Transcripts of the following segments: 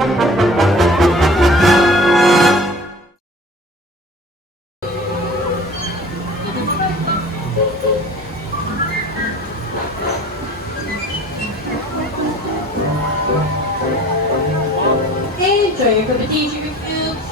Enjoy your cup of tea, sugar cubes.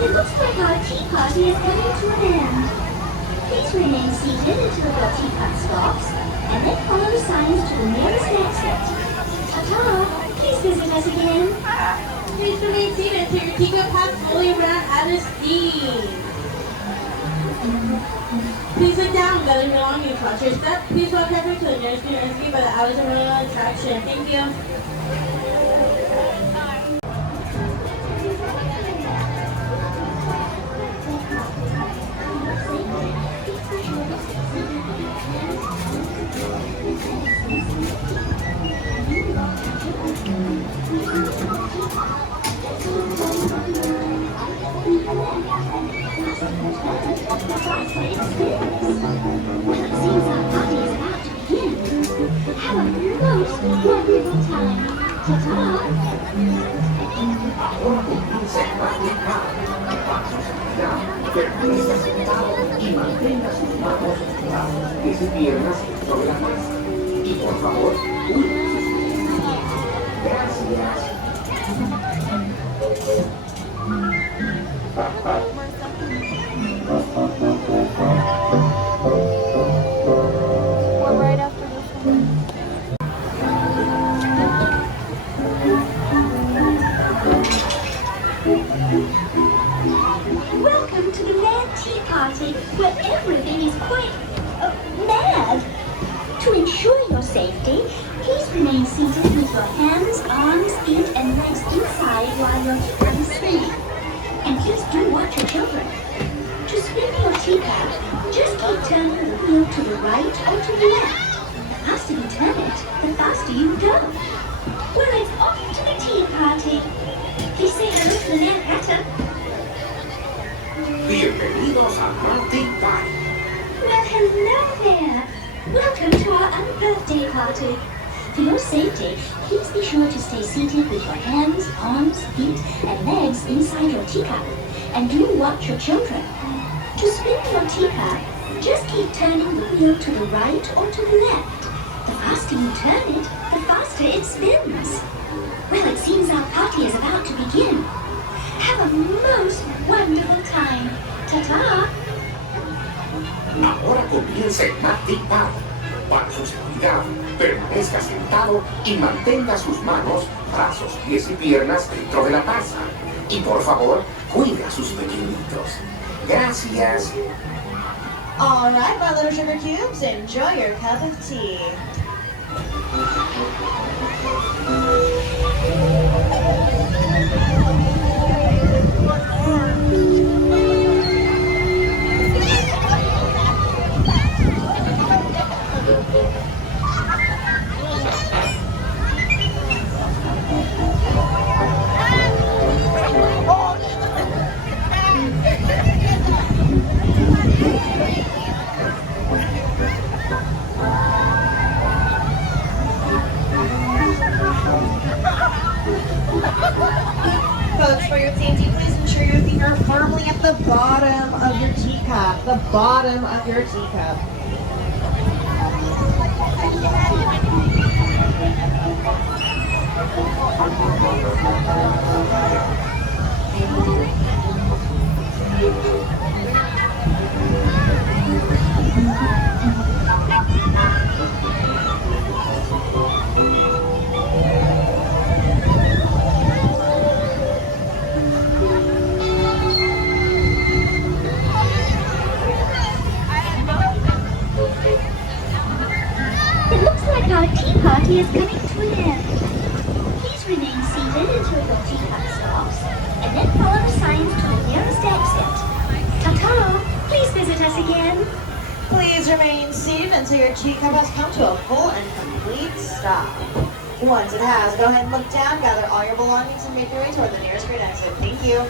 It looks like our tea party is coming to an end. Please remain seated until your teapot stops, and then follow the signs to the nearest exit. Ta-ta! Please visit us again. Please remain seated until your teacup has fully run out of steam. Please sit down, gather your belongings, watch your step. Please walk carefully to the nearest new escape by the Alice in Wonderland attraction. Thank you. Ahora comienza el Magic Card. Para su seguridad, permanezca sentado y mantenga sus manos, brazos, pies y piernas sobre la mesa. Y por favor, cuide sus pies. Gracias. We're right after this one. Welcome to the Mad Tea Party, where everything is quite mad. To ensure your safety, please remain seated with your hands, arms, feet, and legs inside while your teacup is spinning. And please do watch your children. To spin your teacup, just keep turning the wheel to the right or to the left. The faster you turn it, the faster you go. Well, it's off to the tea party. Please say hello to the Mad Hatter. Bienvenidos a Magic Card. Well, hello there. Welcome to our unbirthday party. For your safety, please be sure to stay seated with your hands, arms, feet, and legs inside your teacup. And do watch your children. To spin your teacup, just keep turning the wheel to the right or to the left. The faster you turn it, the faster it spins. Well, it seems our party is about to begin. Have a most wonderful time. Ta-ta! Ahora comienza el Magic Card. Para su seguridad, permanezca sentado y mantenga sus manos, brazos, pies y piernas dentro de la taza. Y por favor, cuide a sus pequeñitos. Gracias. All right, my little sugar cubes, enjoy your cup of tea. Folks, for your safety, please ensure your feet are firmly at the bottom of your teacup. The bottom of your teacup. It looks like our tea party is coming to an end. Please remain seated until your teacup stops, and then follow the signs to the nearest exit. Ta-ta! Please visit us again. Please remain seated until your teacup has come to a full and complete stop. Once it has, go ahead and look down, gather all your belongings, and make your way toward the nearest grade exit. Thank you.